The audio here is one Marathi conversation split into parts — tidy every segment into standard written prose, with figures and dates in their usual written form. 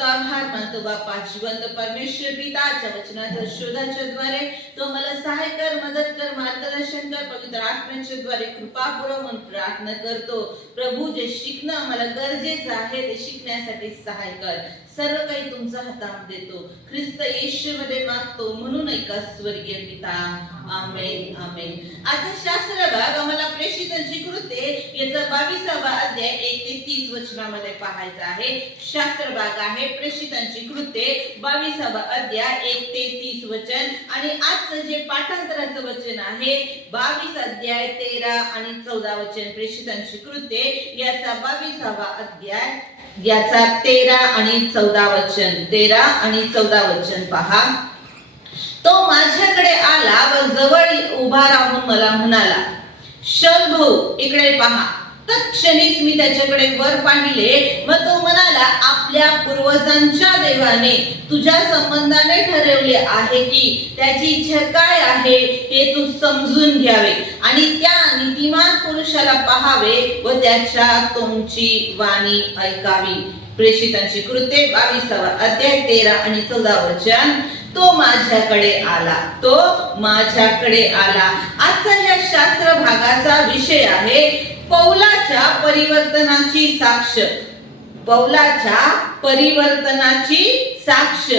आभार मानतो बापा, जिवंत परमेश्वर पिताच्या वचनाच्या शोधाच्या द्वारे तो मला सहाय कर, मदत कर, मार्गदर्शन कर. पवित्र आत्म्याच्या द्वारे कृपा पुरव म्हणून प्रार्थना करतो. प्रभू, जे शिकणं मला गरजेचं आहे ते शिकण्यासाठी सहाय कर. सर्व काही तुमच्या हातात देतो, ख्रिस्त येशू मध्ये मागतो म्हणून ऐका स्वर्गीय पिता. आमेन आमेन. आजचा शास्त्र भाग आम्हाला प्रेषितांची कृत्ये याचा 22वा अध्याय 1 ते 30 वचनामध्ये पाहायचा आहे. शास्त्र भाग आहे प्रेषितांची कृत्ये 22वा अध्याय 1 ते 30 वचन. आणि आजचं जे पाठांतराचं वचन आहे 22 अध्याय 13 आणि 14 वचन. प्रेषितांची कृत्ये याचा 22वा अध्याय याचा 13 आणि 14 वचन. 13 आणि 14 वचन पहा. तो माझ्याकडे आला व जवळ उभा राहून मला म्हणाला, शौल भाऊ इकडे पहा. तत्क्षणीच मी त्याच्याकडे वर पाहिले, मग तो म्हणाला, आपल्या पूर्वजांच्या देवाने तुझ्या संबंधाने ठरवले आहे की त्याची इच्छा काय आहे हे तू समजून घ्यावे आणि त्या नीतिमान पुरुषाला पाहावे व त्याच्या तोंडची वाणी ऐकावी. प्रेषितांची कृत्ये 22वा अध्याय 13 आणि 14 वचन. तो माझ्याकडे आला, तो माझ्याकडे आला. आजचा या शास्त्र भागाचा विषय आहे पौलाच्या परिवर्तनाची साक्ष. पौलाच्या परिवर्तनाची साक्ष.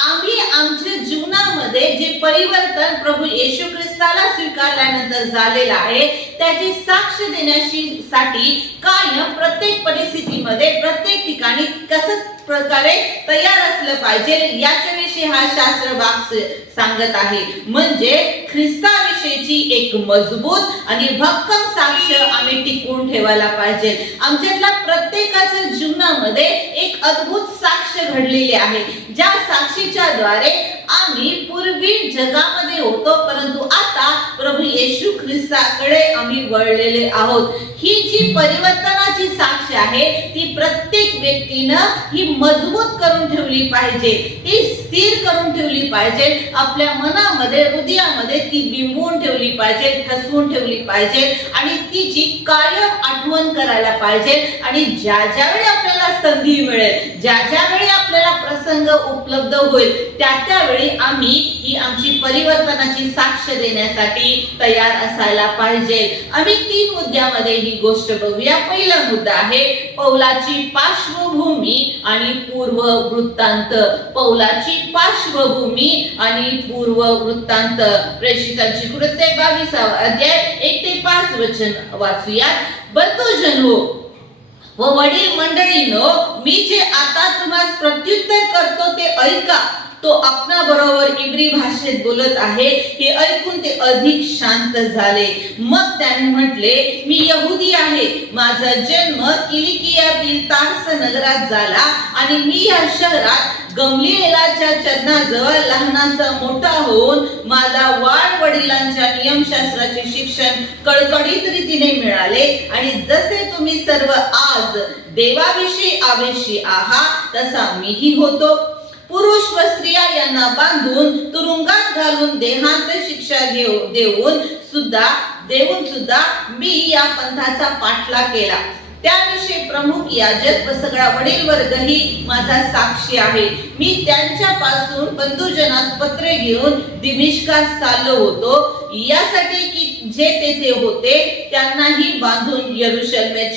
आम्ही आमच्या जीवनामध्ये जे परिवर्तन प्रभू येशू ख्रिस्ताला स्वीकारल्यानंतर झालेलं आहे त्याची साक्ष देण्यासाठी कायम प्रत्येक परिस्थितीमध्ये प्रत्येक ठिकाणी कसं प्रकारे तयार असलं पाहिजे याच्याविषयी हा शास्त्र भाग सांगत आहे. म्हणजे ख्रिस्ताविषयीची एक मजबूत आणि भक्कम साक्ष आम्ही टिकवून ठेवायला पाहिजे. आमच्यातल्या प्रत्येकाच्या जीवनामध्ये एक अद्भुत साक्ष घडलेली आहे, ज्या साक्षीच्या द्वारे आम्ही पूर्वी जगामध्ये होतो परंतु आता प्रभू येशू ख्रिस्ताकडे आम्ही वळलेले आहोत. ही जी परिवर्तनाची साक्ष आहे ती प्रत्येक व्यक्तीनं ही मजबूत करून ठेवली पाहिजे, ती स्थिर करून ठेवली पाहिजे. आपल्या मनामध्ये हृदयामध्ये ती बिंबवून ठेवली पाहिजे, ठसवून ठेवली पाहिजे आणि तिची कायम आठवण करायला पाहिजे. आणि ज्या ज्यावेळी आपल्याला संधी मिळेल, ज्या ज्यावेळी आपल्याला प्रसंग उपलब्ध होईल त्या त्यावेळी आम्ही ही आमची परिवर्तनाची साक्ष देण्यासाठी तयार असायला पाहिजे. आम्ही 3 मुद्द्यामध्ये ही गोष्ट बघूया. पहिला मुद्दा आहे पौलाची पार्श्वभूमी आणि पूर्व वृत्तांत. पौलाची पार्श्वभूमी आणि पूर्व वृत्तांत. प्रेषितांची कृत्ये 22वा अध्याय 1 ते 5 वचन वाचूयात. बंधुजन हो व वडील मंडळीनो, मी जे आता तुम्हाला प्रत्युत्तर करतो ते ऐका. तो आपणा बरोबर इब्री भाषेत बोलत आहे. हे ऐकून ते अधिक शांत झाले. मग त्याने म्हटले, मी यहुदी आहे. माझा जन्म किलिकियातील तार्स नगरात झाला आणि मी या शहरात गमलिएलाच्या चरणाजवळ लहानाचा मोठा होऊन माझा वाढ वडिलांच्या नियमशास्त्राचे शिक्षण कळकळीत रीतीने मिळाले. आणि जसे तुम्ही सर्व आज देवाविषयी आवेशी आहात तसा मीही होतो. पुरुष व स्त्रिया यांना बांधून तुरुंगात घालून देहांत शिक्षा देऊन सुद्धा मी या पंथाचा पाठलाग केला. त्याविषयी प्रमुख याजक व सगळा वडील वर्गही माझा साक्षी आहे. मी त्यांच्यापासून बंधुजनास पत्रे घेऊन दिमिश्कास चाललो होतो यासाठी की जे तेथे होते त्यांनाही बांधून यरूशलेमेत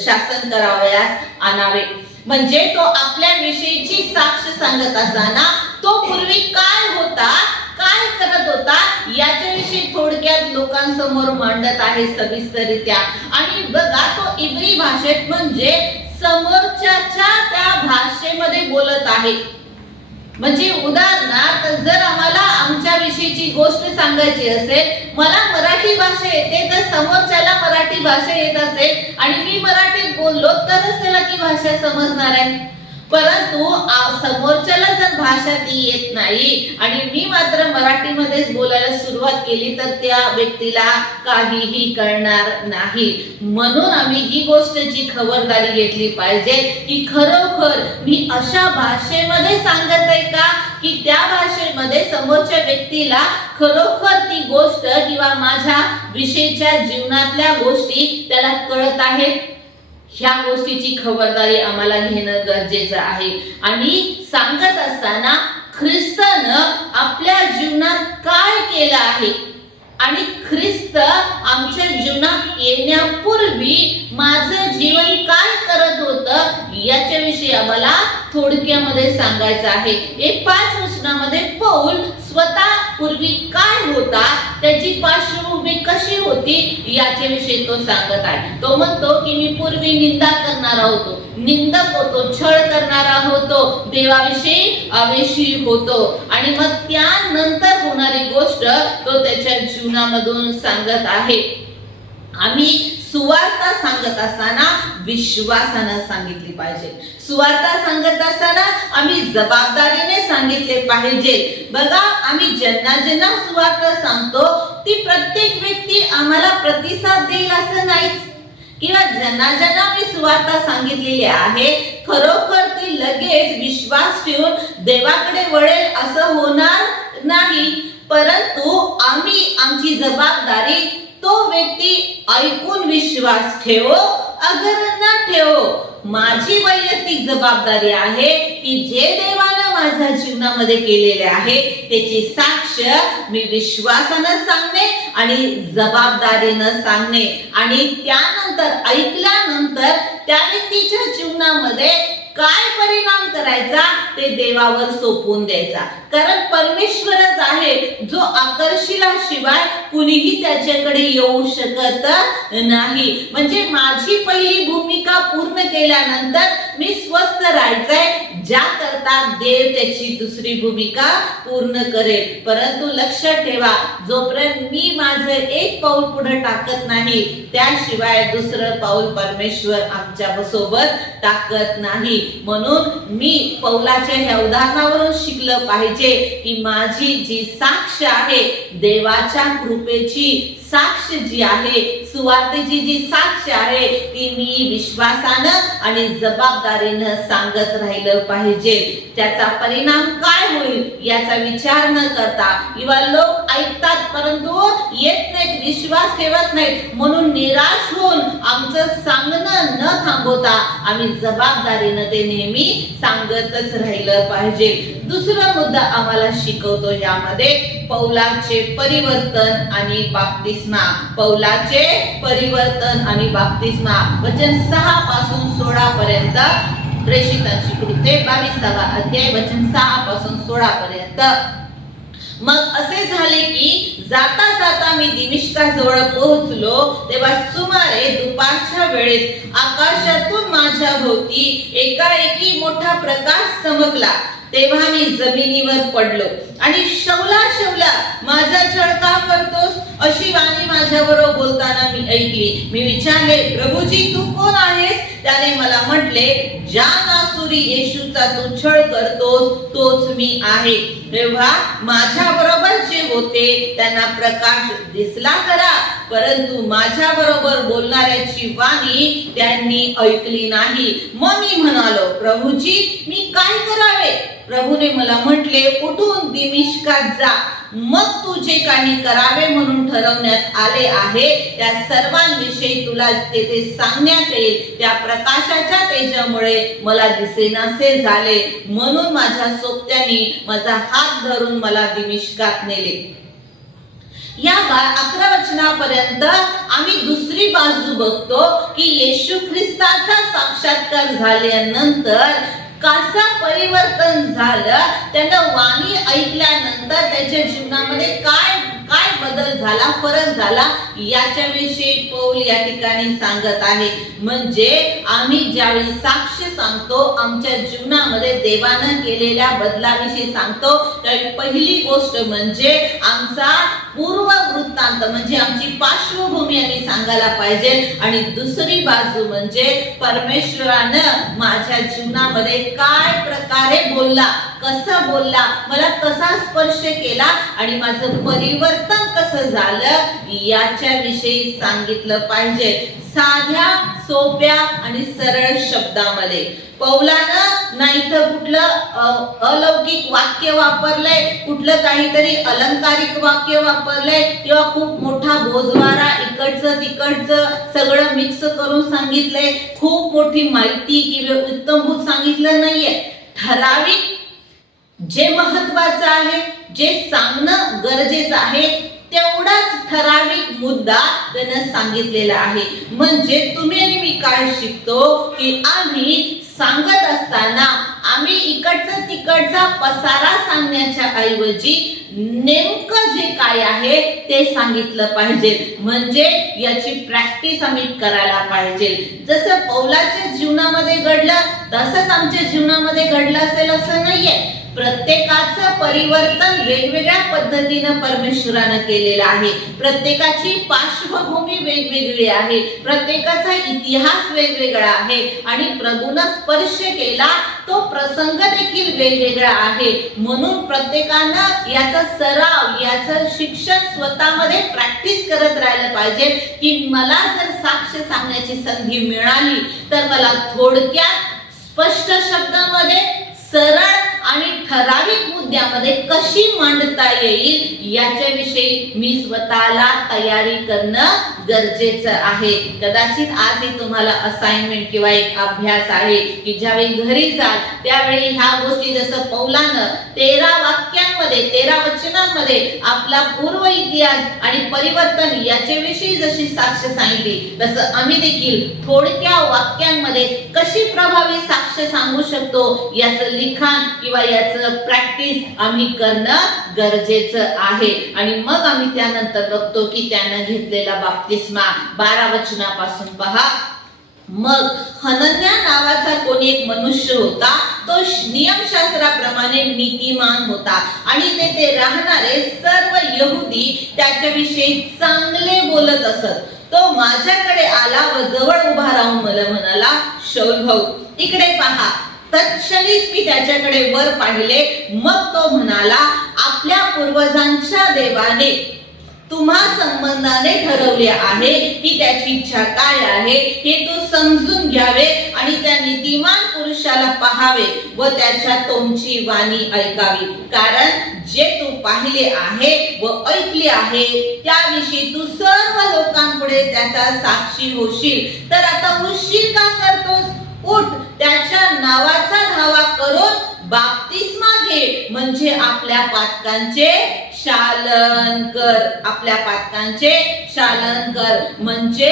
शासन करावयास आणावे. म्हणजे तो आपल्या विषयीची साक्ष सांगत असताना तो पूर्वी काय होता, काय करत होता याच्याविषयी थोडक्यात लोकांसमोर मांडत आहे सविस्तररित्या. आणि बघा, तो इब्री भाषेत म्हणजे समोरच्याच्या त्या भाषेमध्ये बोलत आहे. म्हणजे उदाहरणार्थ जर आम्हाला आमच्या विषयीची गोष्ट सांगायची असेल, मला मराठी भाषा येते तर समोरच्याला मराठी भाषा येत असेल आणि मी मराठीत बोललो तरच त्याला ती भाषा समजणार आहे. परंतु समोरच्याला जर भाषा ती येत नाही आणि मी मात्र मराठीमध्येच बोलायला सुरुवात केली तर त्या व्यक्तीला काहीही कळणार नाही. म्हणून आम्ही ही गोष्टची खबरदारी घेतली पाहिजे की खरोखर मी अशा भाषेमध्ये सांगत आहे का की त्या भाषेमध्ये समोरच्या व्यक्तीला खरोखर ती गोष्ट किंवा माझ्या विषयीच्या जीवनातल्या गोष्टी त्याला कळत आहेत. ह्या गोष्टीची खबरदारी आम्हाला घेणं गरजेचं आहे. आणि सांगत असताना ख्रिस्तानं आपल्या जीवनात काय केलं आहे आणि ख्रिस्त आमच्या जीवनात येण्यापूर्वी माझं जीवन काय करत होतं याच्याविषयी आम्हाला थोडक्यामध्ये सांगायचं आहे. हे 5 वचनामध्ये पौल स्वतः पूर्वी काय होता, त्याची पार्श्वभूमी कशी होती याच्याविषयी तो सांगत आहे. तो म्हणतो की मी पूर्वी निंदा करणारा होतो, निंदक होतो, छळ करणारा होतो, देवाविषयी अवेशी होतो. आणि मग त्यानंतर होणारी गोष्ट तो त्याच्या जीवनामधून सांगत आहे. आम्ही सुवार्ता सांगत असताना विश्वासानं सांगितली पाहिजे. सुवार्ता सांगत असताना आम्ही जबाबदारीने सांगितले पाहिजे. बघा, आम्ही ज्यांना सुवार्ता सांगतो ती प्रत्येक व्यक्ती आम्हाला प्रतिसाद देईल असं नाहीच, किंवा ज्यांना मी सुवार्ता सांगितलेली आहे खरोखर ती लगेच विश्वास ठेवून देवाकडे वळेल असं होणार नाही. परंतु आम्ही आमची जबाबदारी तो व्यक्ती ऐकून विश्वास ठेवो अगर न ठेवो, माझी वैयक्तिक जबाबदारी आहे की जे देवानं माझ्या जीवनामध्ये केलेले आहे त्याची साक्ष मी विश्वासानं सांगणे आणि जबाबदारीनं सांगणे. आणि त्यानंतर ऐकल्यानंतर त्या व्यक्तीच्या जीवनामध्ये काय परिणाम करायचा ते देवावर सोपवून द्यायचा. कारण परमेश्वरच आहे जो आकर्षिल्याशिवाय कुणीही त्याच्याकडे येऊ शकत नाही. म्हणजे माझी पहिली भूमिका पूर्ण केल्यानंतर मी स्वस्थ राहायचंय, ज्या करता देव त्याची दुसरी भूमिका पूर्ण करेल. परंतु लक्षात ठेवा, जोपर्यंत मी माझं एक पाऊल पुढे टाकत नाही त्याशिवाय दुसरं पाऊल परमेश्वर आमच्या सोबत टाकत नाही. म्हणून मी पौलाच्या ह्या उदाहरणावरून शिकलं पाहिजे की माझी जी साक्ष आहे, देवाच्या कृपेची साक्ष जी आहे, सुवार्तेची जी साक्ष आहे ती मी विश्वासानं आणि जबाबदारीनं सांगत राहिलं पाहिजे. त्याचा परिणाम काय होईल याचा विचार न करता, किंवा लोक ऐकतात परंतु येत नाहीत, विश्वास ठेवत नाहीत म्हणून निराश होऊन आमचं सांगणं न थांबवता आम्ही जबाबदारीनं ते नेहमी सांगतच राहिलं पाहिजे. दुसरा मुद्दा आम्हाला शिकवतो यामध्ये पौलाचे परिवर्तन आणि बाप्तिस्मा. पौलाचे परिवर्तन आणि बाप्तिस्मा, वचन 6 पासून 16 पर्यंत. प्रेषितांची कृत्ये 22वा अध्याय वचन 6 पासून 16 पर्यंत. मग असे झाले की जाता जाता मी दिमिश्काजवळ पोहोचलो, तेव्हा सुमारे दुपारच्या वेळेस आकाशातून माझ्या भोवती एकाएकी मोठा प्रकाश चमकला. तेव्हा मी जमिनीवर पडलो आणि शौला शौला माझा छळ का करतोस अशी वाणी माझ्याबरोबर बोलताना मी ऐकली. मी विचारले, प्रभूजी तू कोण आहेस? त्याने मला म्हटले, ज्या नासुरी येशूचा तू छळ करतोस तोच मी आहे. तेव्हा माझ्या बरोबर जे होते त्यांना प्रकाश दिसला खरा, परंतु माझ्या बरोबर बोलणाऱ्याची वाणी त्यांनी ऐकली नाही. मग मी म्हणालो, प्रभूजी मी काय करावे? प्रभूने मला म्हटले, उठून दिमिश्कात जा. मग तू जे काही करावे म्हणून ठरवण्यात आले आहे त्या सर्वांविषयी तुला तेथे सांगण्यात येईल. त्या प्रकाशाच्या तेजामुळे मला दिसेनासे झाले, म्हणून माझ्या सोबत्यांनी माझा हात धरून मला दिमिश्कात नेले. या 11 वचनापर्यंत आम्ही दुसरी बाजू बघतो की येशू ख्रिस्ताचा साक्षात्कार झाल्यानंतर कसं परिवर्तन झालं, त्यानं वाणी ऐकल्यानंतर त्याच्या जीवनामध्ये काय काय बदल झाला, फरक झाला याच्याविषयी पौल या ठिकाणी सांगत आहे. म्हणजे आम्ही ज्यावेळी साक्ष सांगतो, आमच्या जीवनामध्ये देवानं केलेल्या बदलाविषयी सांगतो, त्यावेळी पहिली गोष्ट म्हणजे आमचा पूर्व वृत्तांत म्हणजे आमची पार्श्वभूमी आम्ही सांगायला पाहिजे. आणि दुसरी बाजू म्हणजे परमेश्वरानं माझ्या जीवनामध्ये काय प्रकारे बोलला, कसं बोलला, मला कसा स्पर्श केला आणि माझं परिवर्तन कसं झालं याच्याविषयी सांगितलं पाहिजे. साध्या, सोप्या आणि सरळ शब्दामध्ये पौलानं नाही तर कुठलं अलौकिक वाक्य वापरलंय, कुठलं काहीतरी अलंकारिक वाक्य वापरलंय, किंवा खूप मोठा बोजवारा इकडचं तिकडचं सगळं मिक्स करून सांगितलंय, खूप मोठी माहिती किंवा उत्तमभूत सांगितलं नाहीये. ठराविक जे महत्वाचं आहे, जे सांगणं गरजेचं आहे तेवढाच ठराविक मुद्दा त्यानं सांगितलेला आहे. म्हणजे तुम्ही आणि मी काय शिकतो की आम्ही सांगत असताना आम्ही इकडचं तिकडचा पसारा सांगण्याच्या ऐवजी नेमकं जे काय आहे ते सांगितलं पाहिजे. म्हणजे याची प्रॅक्टिस आम्ही करायला पाहिजे. जसं पौलाच्या जीवनामध्ये घडलं तसंच आमच्या जीवनामध्ये घडलं असेल असं नाहीये. प्रत्येकाचं परिवर्तन वेगवेगळ्या पद्धतीनं परमेश्वरानं केलेलं आहे. प्रत्येकाची पार्श्वभूमी वेगवेगळी आहे, प्रत्येकाचा इतिहास वेगवेगळा आहे आणि प्रभूनं स्पर्श केला तो प्रसंग देखील वेगवेगळा आहे. म्हणून प्रत्येकानं याचा सराव, याचं शिक्षण स्वतःमध्ये प्रॅक्टिस करत राहिलं पाहिजे की मला जर साक्ष सांगण्याची संधी मिळाली तर मला थोडक्यात स्पष्ट शब्दामध्ये सरळ आणि ठराविक मुद्द्यामध्ये कशी मांडता येईल याच्याविषयी मी स्वतःला तयारी करणं गरजेचं आहे. कदाचित आजही तुम्हाला असाइनमेंट किंवा एक अभ्यास आहे की ज्यावेळी घरी जाल त्यावेळी ह्या गोष्टी जसं पौलानं 13 वाक्यांमध्ये 13 वचनांमध्ये आपला पूर्व इतिहास आणि परिवर्तन याच्याविषयी जशी साक्ष सांगितली तसं आम्ही देखील थोडक्या वाक्यांमध्ये कशी प्रभावी साक्ष सांगू शकतो याचं लिखाण किंवा याचं प्रॅक्टिस आम्ही करणं गरजेचं आहे. आणि मग आम्ही त्यानंतर बघतो की त्यानं घेतलेला बाप्तिस्मा 12 वचनापासून पहा. मग हनन्या नावाचा कोणी एक मनुष्य होता, तो नियमशास्त्राप्रमाणे नीतिमान होता आणि तेथे राहणारे सर्व यहुदी त्याच्याविषयी चांगले बोलत असत. तो माझ्याकडे आला व जवळ उभा राहून मला म्हणाला, शौल भाऊ इकडे पहा. तत्क्षणीच मी त्याच्याकडे वर पाहिले. मग तो म्हणाला, आपल्या पूर्वजांच्या देवाने तुम्हा संबंधाने ठरवले आहे की त्याची इच्छा काय आहे हे तू समजून घ्यावे आणि त्या नीतिमान पुरुषाला पाहावे व त्याच्या तोंडची वाणी ऐकावी. कारण जे तू पाहिले आहे व ऐकले आहे त्याविषयी तू सर्व लोकांपुढे त्याचा साक्षी होशील. तर आता उशीर का करतोस? उठ, त्याच्या नावाचा धावा करून बाप्तिस्मा घे, म्हणजे आपल्या पातकांचे शालन कर. आपल्या पातकांचे शालन कर म्हणजे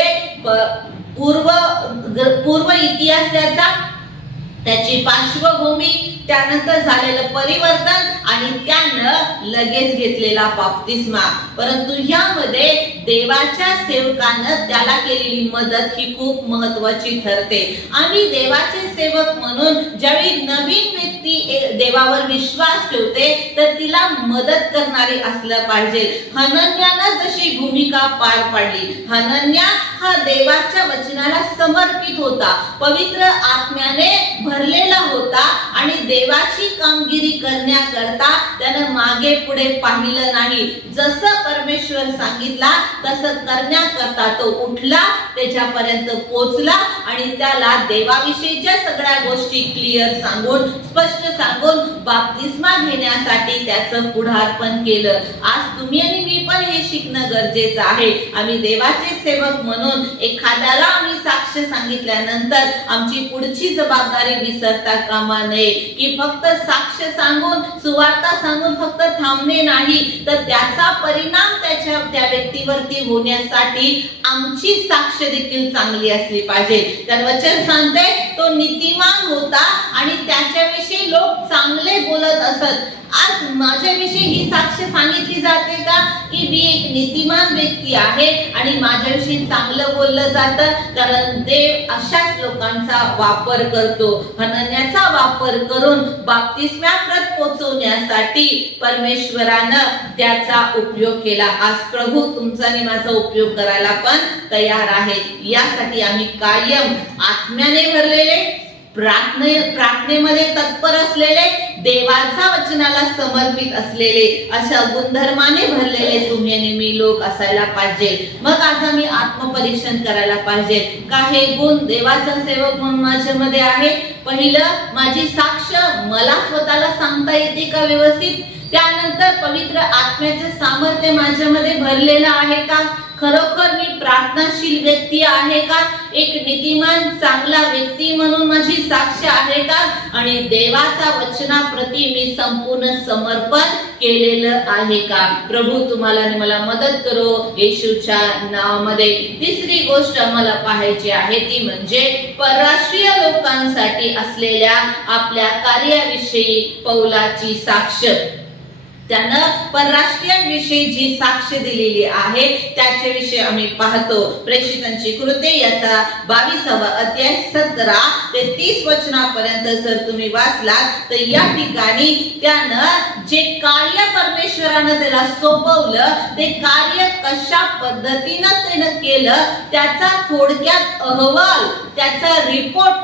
पूर्व इतिहास त्याची पार्श्वभूमी, त्यानंतर झालेलं परिवर्तन आणि त्यानं लगेच घेतलेला बाप्तिस्मा. परंतु ह्यामध्ये देवाच्या सेवकानं त्याला केलेली मदत ही खूप महत्वाची ठरते. आम्ही देवाचे सेवक म्हणून ज्यावेळी नवीन व्यक्ती देवावर विश्वास ठेवते तर तिला मदत करणारी असलं पाहिजे. हनन्यानं जशी भूमिका पार पाडली, हनन्या हा देवाच्या वचनाला समर्पित होता, पवित्र आत्म्याने भरलेला होता आणि देवाची कामगिरी करण्याकरता त्यानं मागे पुढे पाहिलं नाही. जसं परमेश्वर सांगितला तसं करण्याकरता तो उठला, त्याच्यापर्यंत पोहोचला आणि त्याला देवाविषयीच्या सगळ्या गोष्टी क्लिअर सांगून, स्पष्ट सांगून बाप्तिस्मा घेण्यासाठी त्याचं पुढारपण केलं. आज तुम्ही आणि मी पण हे शिकणं गरजेचं आहे. आम्ही देवाचे सेवक म्हणून एखाद्याला आम्ही साक्ष सांगितल्यानंतर आमची पुढची जबाबदारी विसरता कामा नये की फक्त साक्ष सांगून, सुवार्ता सांगून फक्त थांबणे नाही, तर त्याचा परिणाम त्या व्यक्तीवरती होण्यासाठी आमची साक्ष देखील चांगली असली पाहिजे. तर वचन सांगते तो नीतिमान होता आणि त्याच्याविषयी लोक चांगले बोलत असत. आज माझ्याविषयी ही साक्ष सांगितली जाते का की मी एक नीतिमान व्यक्ती आहे आणि माझ्याविषयी चांगलं बोललं जातं? कारण देव अशाच लोकांचा वापर करतो. हनन्याचा वापर करून बाप्तिस्म्यापर्यंत पोहोचवण्यासाठी परमेश्वरानं त्याचा उपयोग केला. आज प्रभू तुमचा आणि माझा उपयोग करायला पण तयार आहे. यासाठी आम्ही कायम आत्म्याने भरलेले, प्रार्थनेमध्ये तत्पर असलेले, देवाच्या वचनाला समर्पित असलेले, अशा गुणधर्माने भरलेले तुम्ही आणि मी लोक असायला पाहिजे. मग आज आम्ही आत्मपरीक्षण करायला पाहिजे का हे गुण देवाचा सेवक म्हणून माझ्यामध्ये आहे. पहिलं, माझी साक्ष मला स्वतःला सांगता येते का व्यवस्थित. त्यानंतर पवित्र आत्म्याचे सामर्थ्य माझ्यामध्ये भरलेलं आहे का. खरोखर मी प्रार्थनाशील व्यक्ती आहे का. एक नीतिमान चांगला व्यक्ती म्हणून माझी साक्ष आहे का. आणि देवाच्या वचनाप्रती मी संपूर्ण समर्पण केलेलं आहे का. प्रभू तुम्हाला आणि मला मदत करो येशूच्या नावामध्ये. तिसरी गोष्ट मला पाहायची आहे ती म्हणजे परराष्ट्रीय लोकांसाठी असलेल्या आपल्या कार्याविषयी पौलाची साक्ष. त्यानं परराष्ट्रीयांविषयी जी साक्ष दिलेली आहे त्याच्याविषयी आम्ही पाहतो. प्रेषितांची कृत्ये याचा 22वा अध्याय 17 ते 30 वचनापर्यंत जर तुम्ही वाचलात तर या ठिकाणी त्यानं जे कार्य परमेश्वरानं त्याला सोपवलं ते कार्य कशा पद्धतीनं त्यानं केलं त्याचा थोडक्यात अहवाल, त्याचा रिपोर्ट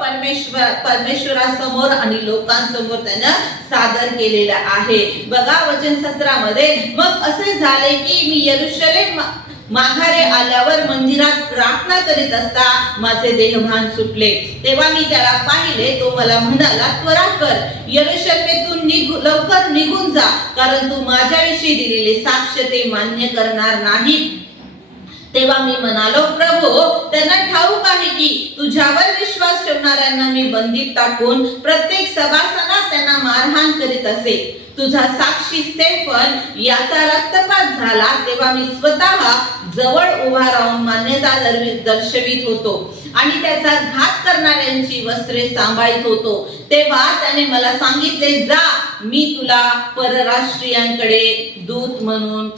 परमेश्वरासमोर आणि लोकांसमोर त्यानं सादर केलेला आहे. बघा वचन 17 मध्ये, मग असे झाले की मी यरूशलेम माघारे आल्यावर मंदिरात प्रार्थना करीत असता माझे देहभान सुटले. तेव्हा मी त्याला पाहिले. तो मला म्हणाला, त्वरा कर, यरूशलेमेतून लवकर निघून जा, कारण तू माझ्याविषयी दिलेली साक्ष ते मान्य करणार नाही. तेव्हा मी म्हणालो, प्रभू, त्यांना ठाऊक आहे की तुझ्यावर विश्वास ठेवणाऱ्यांना मी बंदीत टाकून प्रत्येक सभासनात त्यांना मारहाण करीत असे. तुझा साक्षी स्टेफन याचा रक्तपात झाला तेव्हा मी स्वतः जवळ उभा राहून मान्यता दर्शवित होतो आणि त्याचा घात करणाऱ्यांची वस्त्रे सांभाळीत होतो. तेव्हा त्याने मला सांगितले, जा, मी तुला परराष्ट्रीयांकडे दूत म्हणून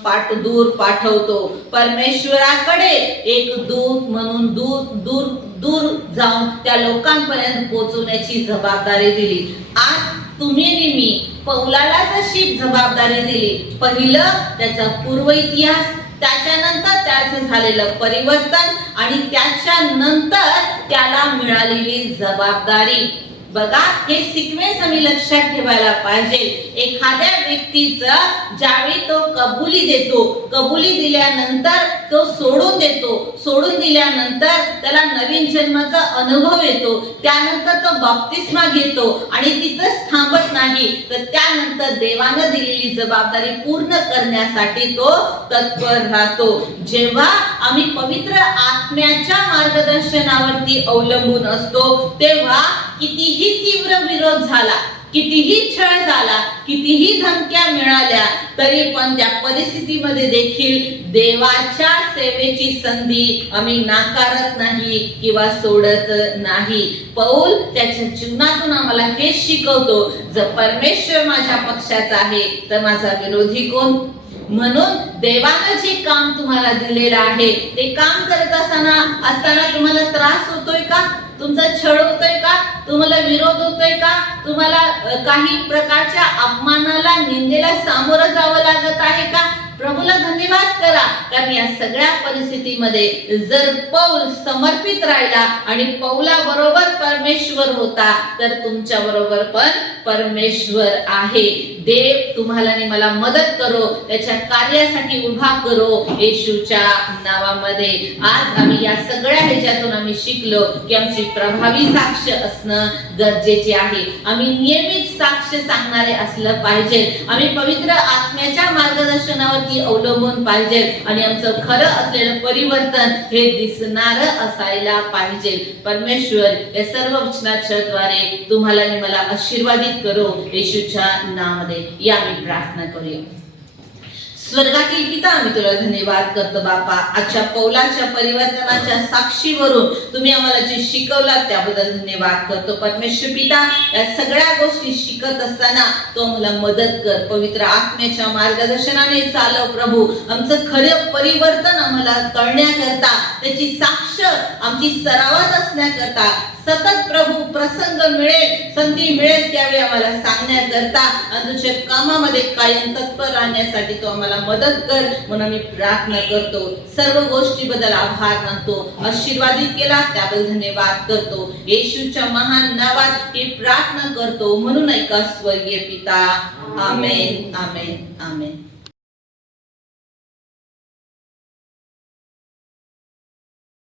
दूर पाठवतो. परमेश्वराकडे एक दूत म्हणून दूर जाऊन त्या लोकांपर्यंत पोहोचवण्याची जबाबदारी दिली. आज तुम्ही आणि मी पौलाला जशी जबाबदारी दिली, पहिलं त्याचा पूर्व इतिहास, त्याच्यानंतर त्याचं झालेलं परिवर्तन आणि त्याच्यानंतर त्याला मिळालेली जबाबदारी. बघा, हे सिक्वेन्स आम्ही लक्षात ठेवायला पाहिजे. एखाद्या व्यक्तीचं ज्यावेळी तो कबुली देतो, कबुली दिल्यानंतर तो सोडून देतो, सोडून दिल्यानंतर त्याला नवीन जन्माचा अनुभव येतो, त्यानंतर तो बप्तिस्मा घेतो आणि तिथंच थांबत नाही, तर त्यानंतर देवानं दिलेली जबाबदारी पूर्ण करण्यासाठी तो तत्पर राहतो. जेव्हा आम्ही पवित्र आत्म्याच्या मार्गदर्शनावरती अवलंबून असतो तेव्हा कितीही तीव्र विरोध झाला, कितीही छळ झाला, कितीही धमक्या मिळाल्या, तरी पण त्या परिस्थितीमध्ये देखील देवाच्या सेवेची संधी आम्ही नाकारत नाही किंवा सोडत नाही. पौल त्याच्या जीवनातून आम्हाला हे शिकवतो, जर परमेश्वर माझ्या पक्षाचा आहे तर माझा विरोधी कोण. म्हणून देवानं जे काम तुम्हाला दिलेलं आहे ते काम करत असताना तुम्हाला त्रास होतोय का, तुमचा छळ होतोय का, तुम्हाला विरोध होतोय का, तुम्हाला काही प्रकारच्या अपमानाला, निंदेला सामोरं जावं लागत आहे का, प्रभूला धन्यवाद करा. कारण या सगळ्या परिस्थितीमध्ये जर पौल समर्पित राहिला आणि पौला बरोबर परमेश्वर होता तर तुमच्या बरोबर पण परमेश्वर आहे. देव तुम्हाला आणि मला मदत करो, त्याच्या कार्यासाठी उभा करो येशूच्या नावामध्ये. आज आम्ही या सगळ्या ह्याच्यातून आम्ही शिकलो की आमची प्रभावी साक्ष असणं गरजेचे आहे. आम्ही नियमित साक्ष सांगणारे असलं पाहिजे. आम्ही पवित्र आत्म्याच्या मार्गदर्शनावरती अवलंबून पाहिजे आणि आमचं खरं असलेलं परिवर्तन हे दिसणार असायला पाहिजे. परमेश्वर या सर्व वचनाच्या द्वारे तुम्हाला आणि मला आशीर्वादित करो येशूच्या नावामध्ये. या मी प्रार्थना करूया. स्वर्गातील पिता, आम्ही तुला धन्यवाद करतो बापा, आजच्या पौलाच्या परिवर्तनाच्या साक्षीवरून तुम्ही आम्हाला जे शिकवलात त्याबद्दल धन्यवाद करतो. परमेश्वर पिता, या सगळ्या गोष्टी शिकत असताना तो आम्हाला मदत कर, पवित्र आत्म्याच्या मार्गदर्शनाने चालव प्रभू. आमचं खरं परिवर्तन आम्हाला कळण्याकरता, त्याची साक्ष आमची सरावात असण्याकरता सतत प्रभू प्रसंग मिळेल, संधी मिळेल त्यावेळी आम्हाला सांगण्याकरता आणि तुझ्या कामामध्ये कायम तत्पर राहण्यासाठी तो आम्हाला मदत कर म्हणून मी प्रार्थना करतो. सर्व गोष्टीबद्दल आभार मानतो. आशीर्वादित केला त्याबद्दल धन्यवाद करतो. येशूच्या महान नावात ही प्रार्थना करतो म्हणून ऐका स्वर्गीय पिता. आमेन, आमेन, आमेन.